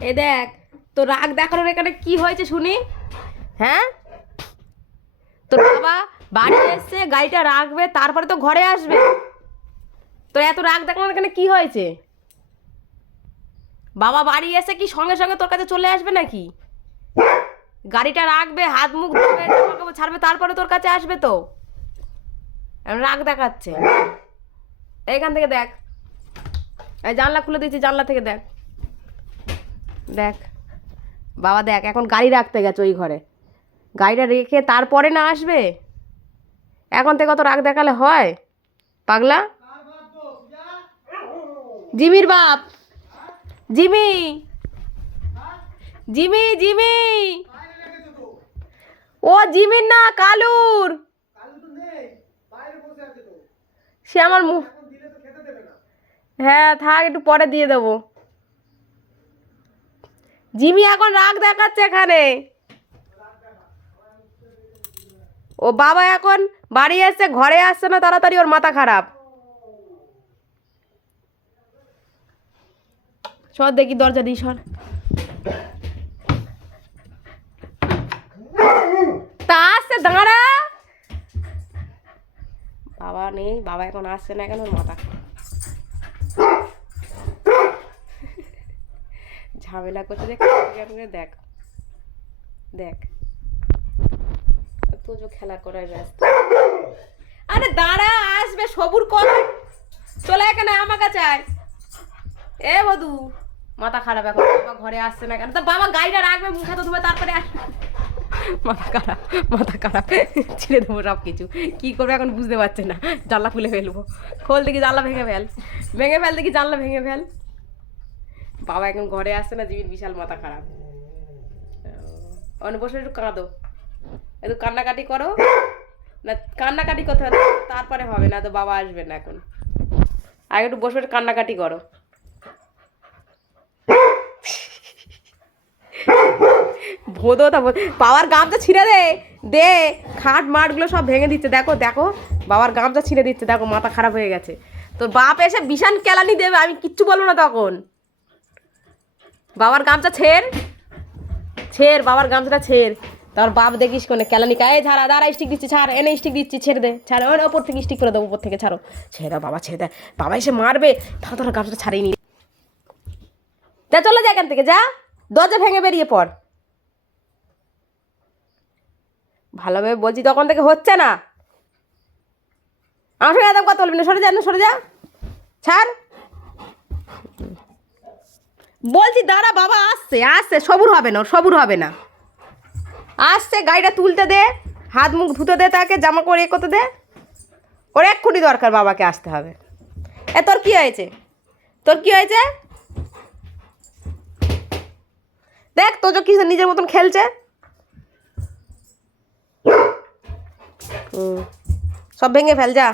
এ দেখ, তো রাগ দেখানোর এখানে কি হয়েছে শুনি? হ্যাঁ, তোর বাবা বাড়ি এসছে, গাড়িটা রাখবে, তারপরে তো ঘরে আসবে। তোর এত রাগ দেখানোর এখানে কি হয়েছে? বাবা বাড়ি এসে কি সঙ্গে সঙ্গে তোর কাছে চলে আসবে নাকি? গাড়িটা রাখবে, হাত মুখ ধুবে, জামা কাপড় ছাড়বে, তারপরে তোর কাছে আসবে তো। এখন রাগ দেখাচ্ছে। এইখান থেকে দেখ, এই জানলা খুলে দিয়েছি, জানলা থেকে দেখ। দেখ বাবা, দেখ এখন গাড়ি রাখতে গেছে ওই ঘরে, গাড়িটা রেখে তারপরে না আসবে? এখন থেকে কত রাগ দেখালে হয় পাগলা? জিমির বাপ, জিমি, জিমি, জিমি। ও জিমির না, কালুর। সে আমার মুখ, হ্যাঁ থাক, একটু পরে দিয়ে দেবো। জিমি এখন রাগ দেখাচ্ছে এখানে। ও বাবা এখন বাড়ি এসছে, ঘরে আসছে না তাড়াতাড়ি, ওর মাথা খারাপ। সর দেখি, দরজা দিই, সর। তা আসছে, দাঁড়া। বাবা নেই, বাবা এখন আসছে না কেন, ওর মাথা ঝামেলা করতে দেখ। দেখ দেখ, তো খেলা করায় ব্যস্ত। আরে দাঁড়া, আসবে, সবুর কর। চলে এখানে আমার কাছে আয়। এ বধু, মাথা খারাপ এখন, বাবা ঘরে আসছে না কেন? তা বাবা গাড়িটা রাখবে, মুখ হাত ধুবে, তারপরে আসবে। মাথা খারাপ, মাথা খারাপ, ছিঁড়ে দেবো সব কিছু। কী করবে এখন বুঝতে পারছে না। জানলা খুলে ফেলবো, খোল দেখি, জানলা ভেঙে ফেল, ভেঙে ফেল দেখি, জানলা ভেঙে ফেল। বাবা এখন ঘরে আসছে না, জিমির বিশাল মাথা খারাপ। অনেক বসে একটু কাঁদো, একটু কান্নাকাটি করো। না, কান্নাকাটি করতে হবে, তারপরে হবে না তো, বাবা আসবে না এখন। আগে একটু বসে বসে কান্নাকাটি করো। ভোদো তা বাবার গামছা ছিঁড়ে দে, দে। খাট মাঠগুলো সব ভেঙে দিচ্ছে, দেখো দেখো, বাবার গামছা ছিঁড়ে দিচ্ছে, দেখো মাথা খারাপ হয়ে গেছে। তোর বাপ এসে বিশাল কেলানি দেবে, আমি কিচ্ছু বলবো না তখন। বাবার গামছা ছেড়, ছেড়, বাবার গামছাটা ছেড়। তার বাপ দেখিস কোনে কেলানি কায়। ছাড়া, দাঁড়া, স্টিক দিচ্ছি, ছাড়, এনে স্টিক দিচ্ছি, ছেড়ে দে, ছাড়, ওর ওপর থেকে স্টিক করে দেবো, উপর থেকে ছাড়ো। ছেড়ে দাও বাবা, ছেড়ে দেয়, বাবা এসে মারবে, তাহলে তোর গামছাটা ছাড়িয়ে নি। যা, চলে যা এখান থেকে, যা, দরজা ভেঙে বেরিয়ে পড়। ভালোভাবে বলছি, তখন থেকে হচ্ছে না। আমার সঙ্গে একদম কথা বলবি না, সরে যা, না সরে যা, ছাড় বলছি। দাঁড়া, বাবা আসছে, আসছে, সবুর হবে না, ওর সবুর হবে না। আসছে, গাড়িটা তুলতে দে, হাত মুখ ধুতে দে, তাকে জামা করে এ করতে দে। ওর এক্ষুনি দরকার, বাবাকে আসতে হবে। এ তোর কি হয়েছে, তোর কি হয়েছে? দেখ তো কি নিজের মতন খেলছে। সব ভেঙে ফেল, যা।